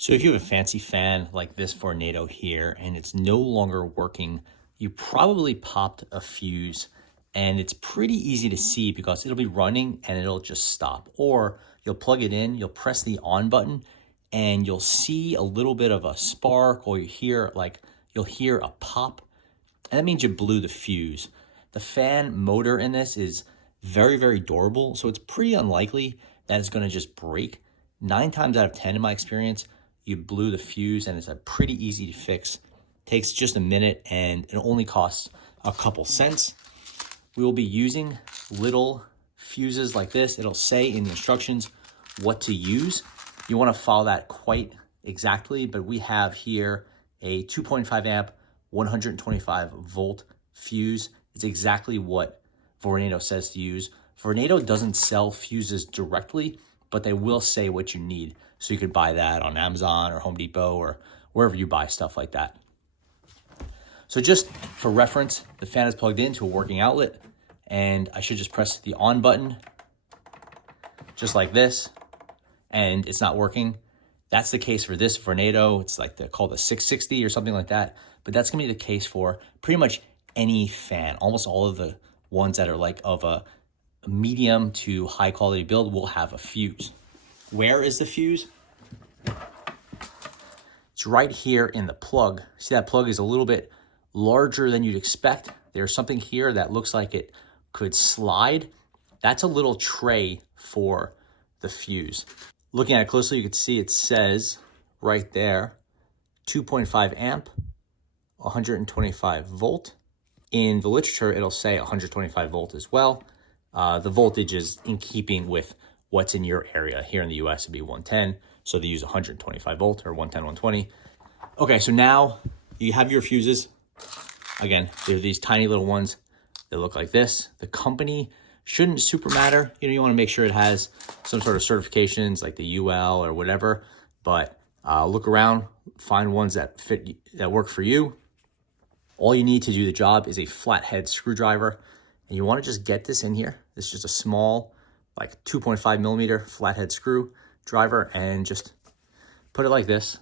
So if you have a fancy fan like this Vornado here and it's no longer working, you probably popped a fuse, and it's pretty easy to see because it'll be running and it'll just stop. Or you'll plug it in, you'll press the on button and you'll see a little bit of a spark, or you'll hear a pop, and that means you blew the fuse. The fan motor in this is very, very durable, so it's pretty unlikely that it's going to just break. 9 times out of 10 in my experience, you blew the fuse, and it's a pretty easy to fix. Takes just a minute, and it only costs a couple cents. We will be using little fuses like this. It'll say in the instructions what to use. You want to follow that quite exactly, but we have here a 2.5 amp, 125 volt fuse. It's exactly what Vornado says to use. Vornado doesn't sell fuses directly, but they will say what you need. So you could buy that on Amazon or Home Depot or wherever you buy stuff like that. So just for reference, the fan is plugged into a working outlet, and I should just press the on button just like this, and it's not working. That's the case for this Vornado. It's like called the 660 or something like that. But that's gonna be the case for pretty much any fan. Almost all of the ones that are like of a medium to high quality build will have a fuse. Where is the fuse? It's right here in the plug. See, that plug is a little bit larger than you'd expect. There's something here that looks like it could slide. That's a little tray for the fuse. Looking at it closely, you can see it says right there, 2.5 amp, 125 volt. In the literature, it'll say 125 volt as well. The voltage is in keeping with what's in your area. Here in the US, it'd be 110. So they use 125 volt or 110, 120. Okay, so now you have your fuses. Again, they're these tiny little ones. They look like this. The company shouldn't super matter. You want to make sure it has some sort of certifications like the UL or whatever, but look around, find ones that fit, that work for you. All you need to do the job is a flathead screwdriver, and you want to just get this in here. This is just a small, like 2.5 millimeter flathead screwdriver, and just put it like this.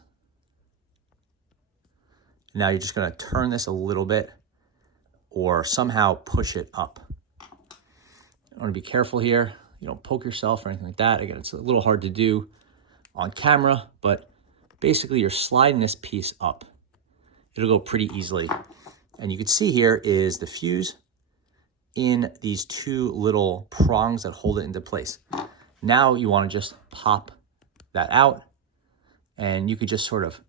Now you're just going to turn this a little bit or somehow push it up. You want to be careful here. You don't poke yourself or anything like that. Again, it's a little hard to do on camera, but basically you're sliding this piece up. It'll go pretty easily. And you can see here is the fuse in these 2 little prongs that hold it into place. Now you want to just pop that out, and you could just sort of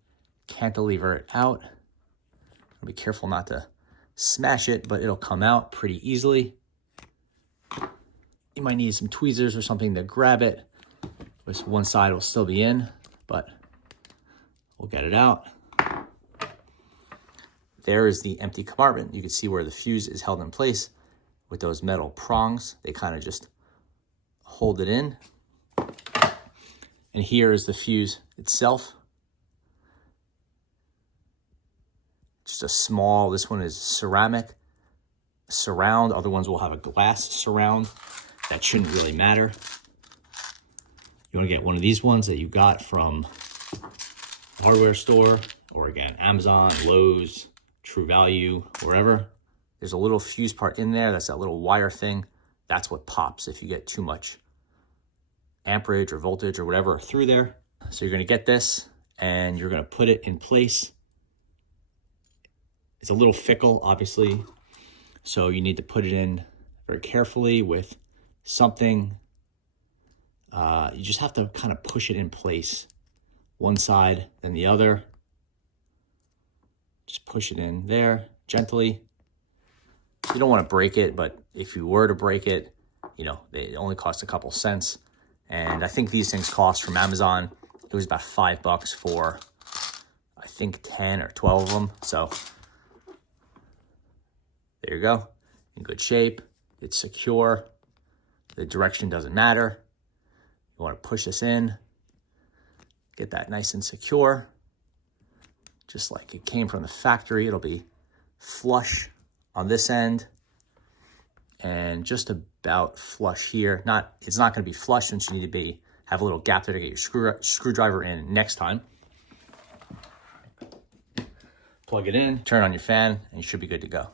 cantilever it out. Be careful not to smash it, but it'll come out pretty easily. You might need some tweezers or something to grab it. This one side will still be in, but we'll get it out. There is the empty compartment. You can see where the fuse is held in place with those metal prongs. They kind of just hold it in. And here is the fuse itself. Just a small, this one is ceramic surround. Other ones will have a glass surround. That shouldn't really matter. You want to get one of these ones that you got from a hardware store, or again, Amazon, Lowe's, True Value, wherever. There's a little fuse part in there. That's that little wire thing. That's what pops if you get too much amperage or voltage or whatever through there. So you're going to get this and you're going to put it in place. It's a little fickle, obviously, so you need to put it in very carefully with something. You just have to kind of push it in place, one side, then the other. Just push it in there gently. You don't want to break it, but if you were to break it, they only cost a couple cents. And I think these things cost from Amazon, it was about $5 for, I think, 10 or 12 of them. So there you go, in good shape. It's secure. The direction doesn't matter. You want to push this in, get that nice and secure. Just like it came from the factory, it'll be flush on this end and just about flush here. It's not going to be flush, since you need to have a little gap there to get your screwdriver in next time. plug it in, turn on your fan, and you should be good to go.